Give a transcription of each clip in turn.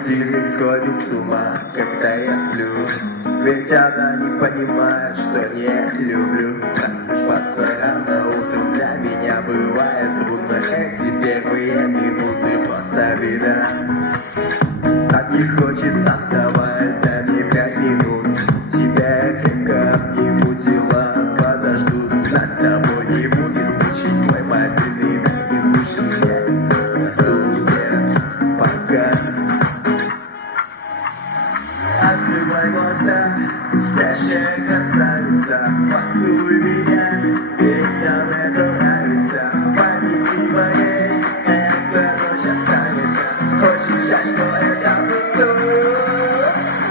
будильник сходит с ума, когда я сплю. Ведь она не понимает, что не люблю просыпаться рано утром. Для меня бывает трудно эти первые минуты, просто беда. Так не хочется вставать, дай мне 5 минут. Тебя я крепко обниму, дела подождут. Нас с тобой не будет мучить мой мобильный, не слышен мне на стуле пока. Открывай глаза, спящая красавица, поцелуй меня, ведь нам это нравится. В памяти моей эта ночь останется. Очень жаль, что это было.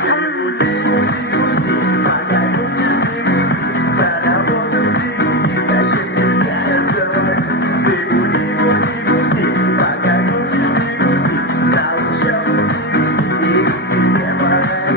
Ты буди, пока хочешь, не буди, на работу не буди, зачем меня называть? Ты буди, пока хочешь, не буди, на учебу не буди, и тебе понравится.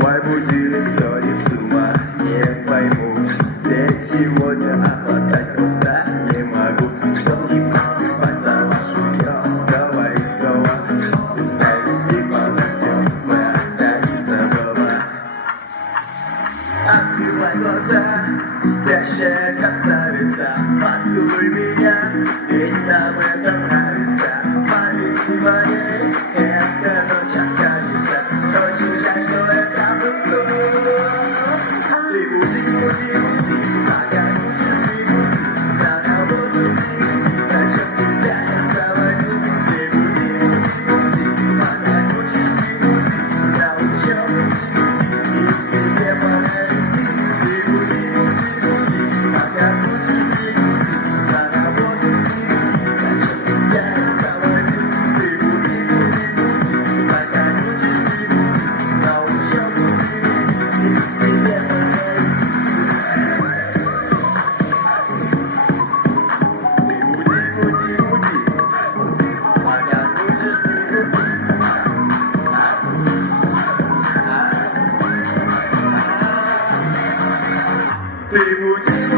Мой будильник сходит с ума, не пойму, ведь сегодня опоздать просто не могу. Чтоб не просыпаться, машу я снова и снова. Пускай весь мир подождет, мы останемся дома. Открывай глаза, спящая красавица, поцелуй меня, ведь нам это нравится. В памяти моей эта ночь останется. Очень жаль, что это было. Ты буди, пока хочешь, не буди, на работу не буди, зачем тебя я заводил? Ты буди, пока хочешь, не буди, на учебу не буди, и тебе понравится. Ты буди, пока хочешь, не буди, на работу не буди, зачем тебя я заводил? Ты буди, пока хочешь, не буди, на учебу не буди, и тебе понравится. Ты будешь